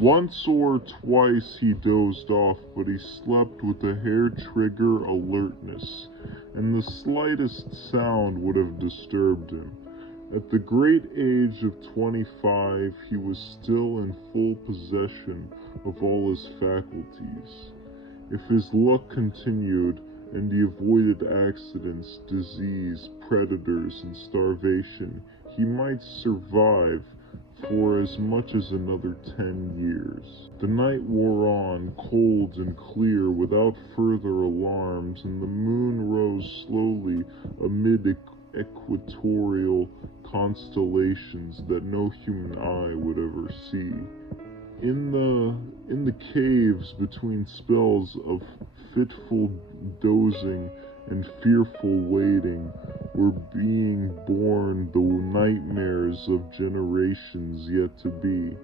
Once or twice he dozed off, but he slept with a hair-trigger alertness, and the slightest sound would have disturbed him. At the great age of 25, he was still in full possession of all his faculties. If his luck continued, and he avoided accidents, disease, predators, and starvation, he might survive for as much as another 10 years. The night wore on, cold and clear, without further alarms, and the moon rose slowly amid equatorial constellations that no human eye would ever see. In the caves, between spells of fitful dozing and fearful waiting, were being born the nightmares of generations yet to be.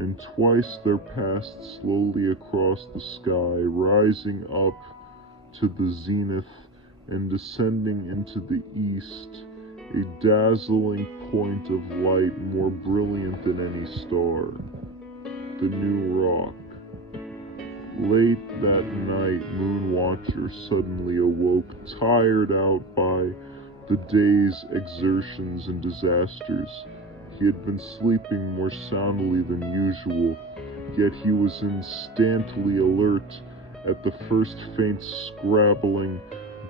And twice there passed slowly across the sky, rising up to the zenith and descending into the east, a dazzling point of light more brilliant than any star. The New Rock. Late that night, Moonwatcher suddenly awoke, tired out by the day's exertions and disasters. He had been sleeping more soundly than usual, yet he was instantly alert at the first faint scrabbling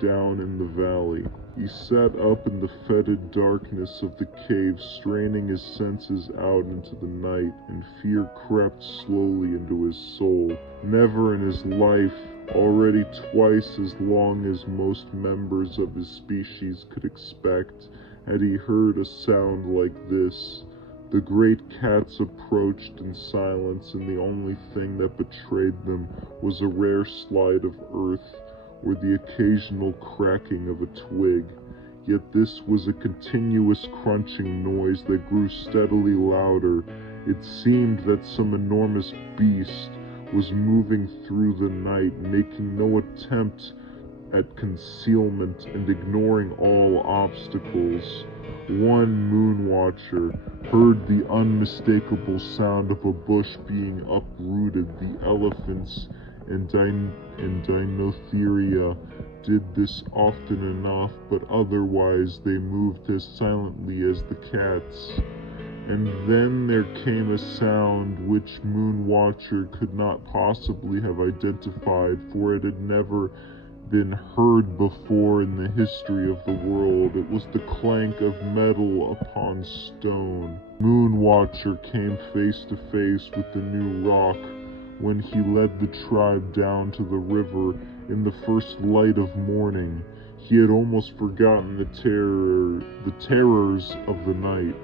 down in the valley. He sat up in the fetid darkness of the cave, straining his senses out into the night, and fear crept slowly into his soul. Never in his life, already twice as long as most members of his species could expect, had he heard a sound like this. The great cats approached in silence, and the only thing that betrayed them was a rare slide of earth or the occasional cracking of a twig. Yet this was a continuous crunching noise that grew steadily louder. It seemed that some enormous beast was moving through the night, making no attempt at concealment and ignoring all obstacles. One Moonwatcher heard the unmistakable sound of a bush being uprooted. The elephants and Dinotheria did this often enough, but otherwise they moved as silently as the cats. And then there came a sound which Moonwatcher could not possibly have identified, for it had never been heard before in the history of the world. It was the clank of metal upon stone. Moonwatcher came face to face with the New Rock when he led the tribe down to the river in the first light of morning. He had almost forgotten the terrors of the night,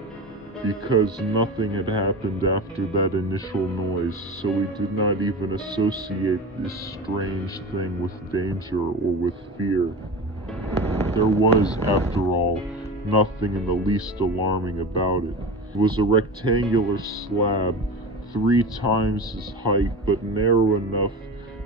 because nothing had happened after that initial noise, so he did not even associate this strange thing with danger or with fear. There was, after all, nothing in the least alarming about it. It was a rectangular slab, 3 times his height, but narrow enough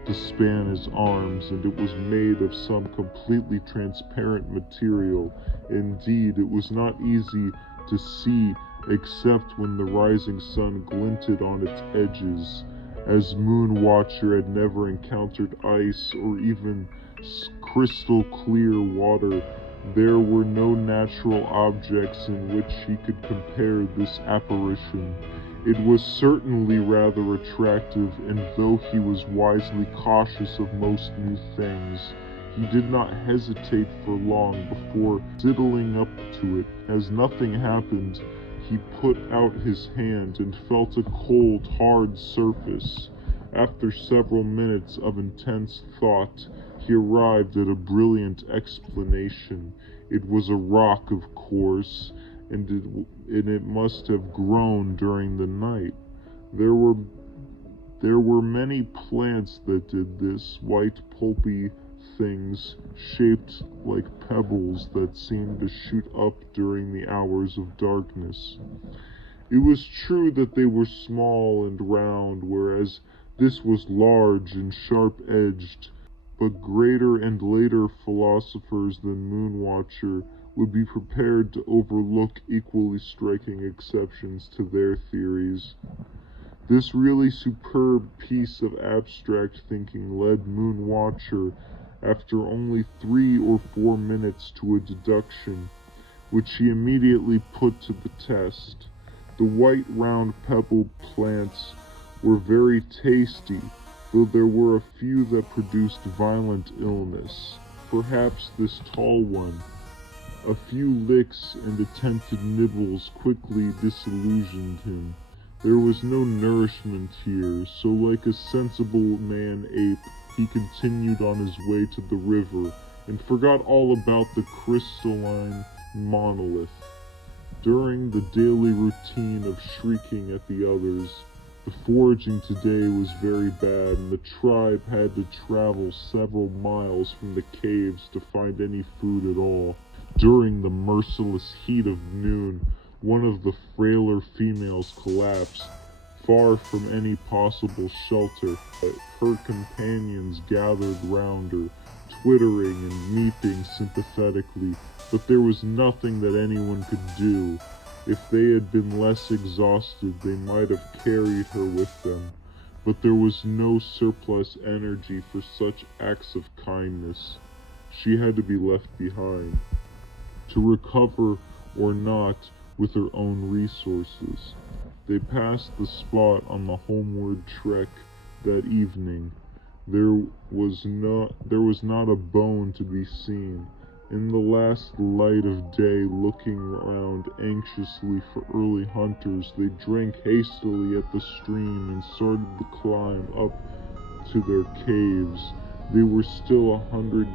to span his arms, and it was made of some completely transparent material. Indeed, it was not easy to see except when the rising sun glinted on its edges. As Moonwatcher had never encountered ice or even crystal clear water, there were no natural objects in which he could compare this apparition. It was certainly rather attractive, and though he was wisely cautious of most new things, he did not hesitate for long before sidling up to it. As nothing happened, he put out his hand and felt a cold, hard surface. After several minutes of intense thought, he arrived at a brilliant explanation. It was a rock, of course, and it must have grown during the night. There were many plants that did this, white pulpy things shaped like pebbles that seemed to shoot up during the hours of darkness. It was true that they were small and round, whereas this was large and sharp-edged, but greater and later philosophers than Moonwatcher would be prepared to overlook equally striking exceptions to their theories. This really superb piece of abstract thinking led Moonwatcher, after only 3 or 4 minutes, to a deduction, which she immediately put to the test. The white round pebble plants were very tasty, though there were a few that produced violent illness. Perhaps this tall one. A few licks and attempted nibbles quickly disillusioned him. There was no nourishment here, so like a sensible man-ape, he continued on his way to the river, and forgot all about the crystalline monolith. During the daily routine of shrieking at the others, the foraging today was very bad, and the tribe had to travel several miles from the caves to find any food at all. During the merciless heat of noon, one of the frailer females collapsed, far from any possible shelter. Her companions gathered round her, twittering and meeping sympathetically, but there was nothing that anyone could do. If they had been less exhausted, they might have carried her with them, but there was no surplus energy for such acts of kindness. She had to be left behind, to recover or not with her own resources. They passed the spot on the homeward trek that evening. There was not a bone to be seen. In the last light of day, looking around anxiously for early hunters, they drank hastily at the stream and started the climb up to their caves. They were still 100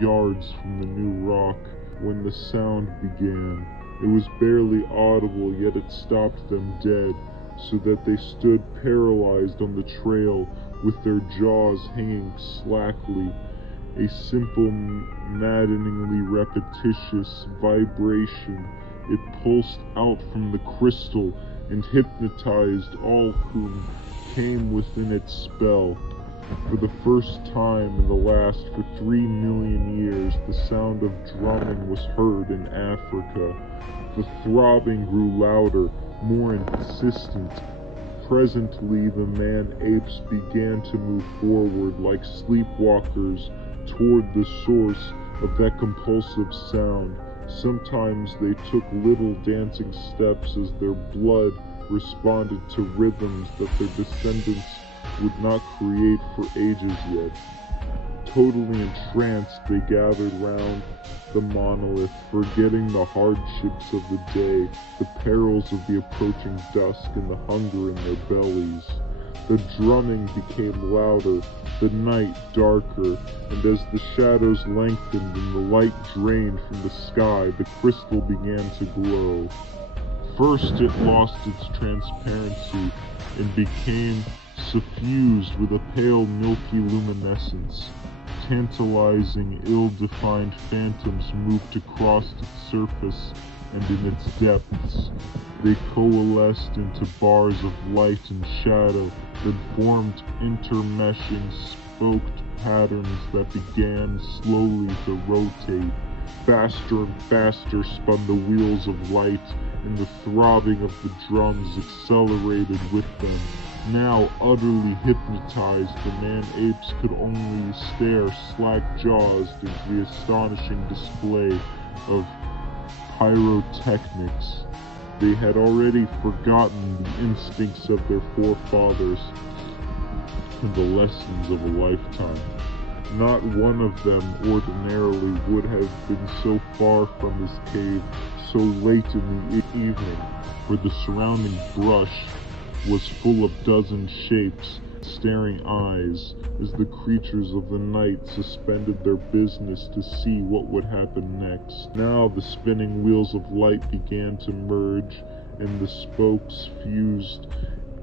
yards from the new rock when the sound began. It was barely audible, yet it stopped them dead, so that they stood paralyzed on the trail with their jaws hanging slackly. A simple, maddeningly repetitious vibration. It pulsed out from the crystal and hypnotized all whom came within its spell. For the first time in the last for 3 million years, the sound of drumming was heard in Africa. The throbbing grew louder, more insistent. Presently the man-apes began to move forward like sleepwalkers toward the source of that compulsive sound. Sometimes they took little dancing steps as their blood responded to rhythms that their descendants would not create for ages yet. Totally entranced, they gathered round the monolith, forgetting the hardships of the day, the perils of the approaching dusk, and the hunger in their bellies. The drumming became louder, the night darker, and as the shadows lengthened and the light drained from the sky, the crystal began to glow. First it lost its transparency and became suffused with a pale milky luminescence. Tantalizing, ill-defined phantoms moved across its surface and in its depths. They coalesced into bars of light and shadow that formed intermeshing spoked patterns that began slowly to rotate. Faster and faster spun the wheels of light, and the throbbing of the drums accelerated with them. Now utterly hypnotized, the man-apes could only stare slack-jawed into the astonishing display of pyrotechnics. They had already forgotten the instincts of their forefathers and the lessons of a lifetime. Not one of them ordinarily would have been so far from his cave so late in the evening, for the surrounding brush was full of dozen shapes, staring eyes, as the creatures of the night suspended their business to see what would happen next. Now the spinning wheels of light began to merge, and the spokes fused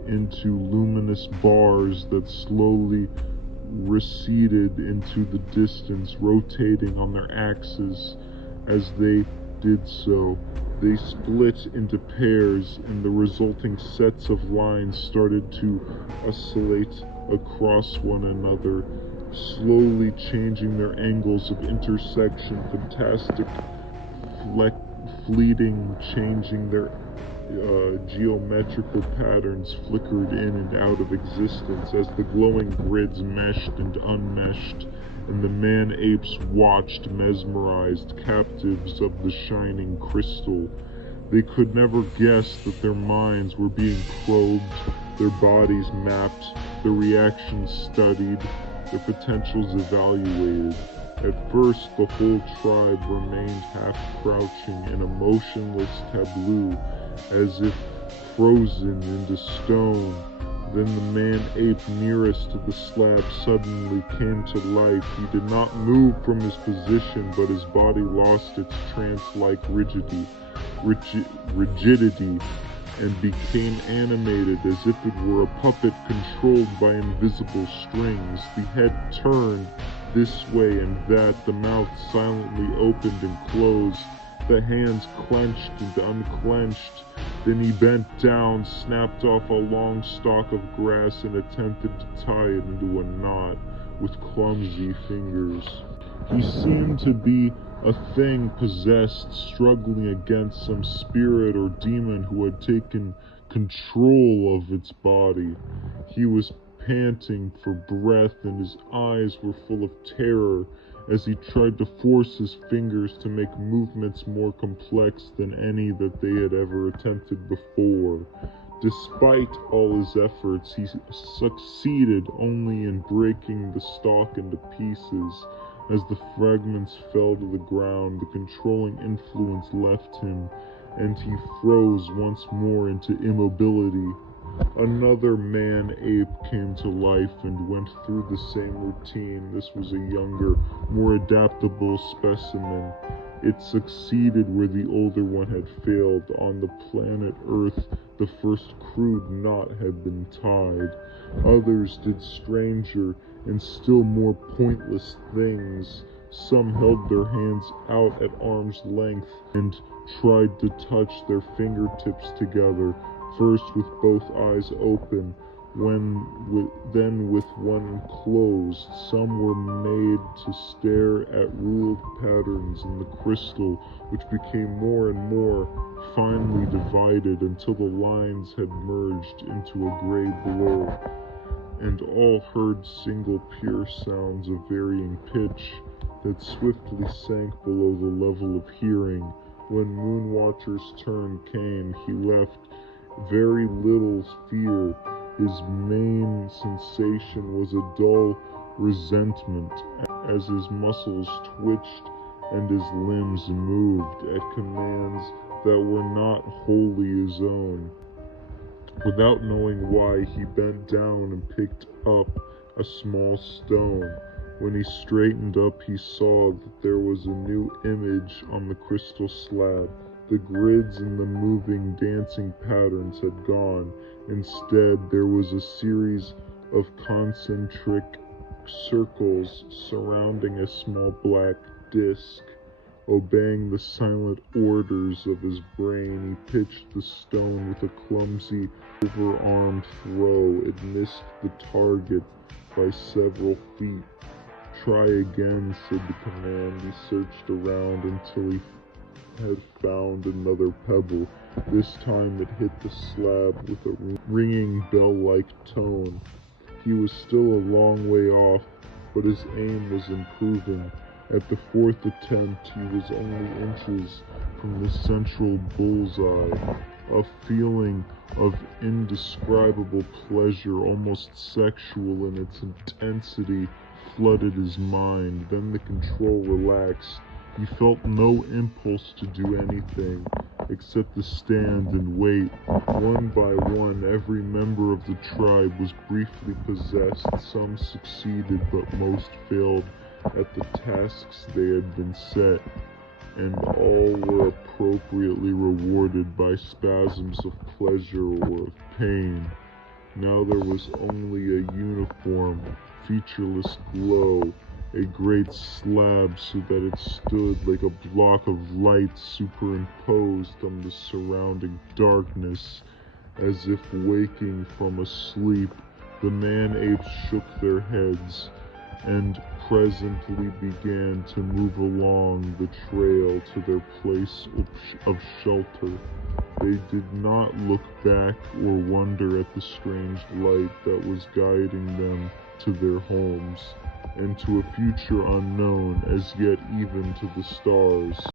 into luminous bars that slowly receded into the distance, rotating on their axes. As they did so, they split into pairs, and the resulting sets of lines started to oscillate across one another, slowly changing their angles of intersection, fantastic fleeting, changing their geometrical patterns flickered in and out of existence as the glowing grids meshed and unmeshed, and the man-apes watched, mesmerized, captives of the shining crystal. They could never guess that their minds were being probed, their bodies mapped, their reactions studied, their potentials evaluated. At first, the whole tribe remained half-crouching in a motionless tableau, as if frozen into stone. Then the man-ape nearest to the slab suddenly came to life. He did not move from his position, but his body lost its trance-like rigidity and became animated as if it were a puppet controlled by invisible strings. The head turned this way and that, the mouth silently opened and closed, the hands clenched and unclenched. Then he bent down, snapped off a long stalk of grass, and attempted to tie it into a knot with clumsy fingers. He seemed to be a thing possessed, struggling against some spirit or demon who had taken control of its body. He was panting for breath, and his eyes were full of terror as he tried to force his fingers to make movements more complex than any that they had ever attempted before. Despite all his efforts, he succeeded only in breaking the stalk into pieces. As the fragments fell to the ground, the controlling influence left him, and he froze once more into immobility. Another man-ape came to life and went through the same routine. This was a younger, more adaptable specimen. It succeeded where the older one had failed. On the planet Earth, the first crude knot had been tied. Others did stranger and still more pointless things. Some held their hands out at arm's length and tried to touch their fingertips together, first with both eyes open, then with one closed. Some were made to stare at ruled patterns in the crystal, which became more and more finely divided until the lines had merged into a gray blur, and all heard single pure sounds of varying pitch that swiftly sank below the level of hearing. When Moonwatcher's turn came, he left very little fear. His main sensation was a dull resentment as his muscles twitched and his limbs moved at commands that were not wholly his own. Without knowing why, he bent down and picked up a small stone. When he straightened up, he saw that there was a new image on the crystal slab. The grids and the moving, dancing patterns had gone. Instead, there was a series of concentric circles surrounding a small black disc. Obeying the silent orders of his brain, he pitched the stone with a clumsy, overarm throw. It missed the target by several feet. "Try again," said the command. He searched around until he had found another pebble. This time it hit the slab with a ringing bell-like tone. He was still a long way off, but his aim was improving. At the fourth attempt, he was only inches from the central bullseye. A feeling of indescribable pleasure, almost sexual in its intensity, flooded his mind. Then the control relaxed. He felt no impulse to do anything except to stand and wait. One by one, every member of the tribe was briefly possessed. Some succeeded, but most failed at the tasks they had been set, and all were appropriately rewarded by spasms of pleasure or of pain. Now there was only a uniform, featureless glow, a great slab so that it stood like a block of light superimposed on the surrounding darkness, as if waking from a sleep. The man-apes shook their heads. and presently began to move along the trail to their place of shelter. They did not look back or wonder at the strange light that was guiding them to their homes, and to a future unknown as yet even to the stars.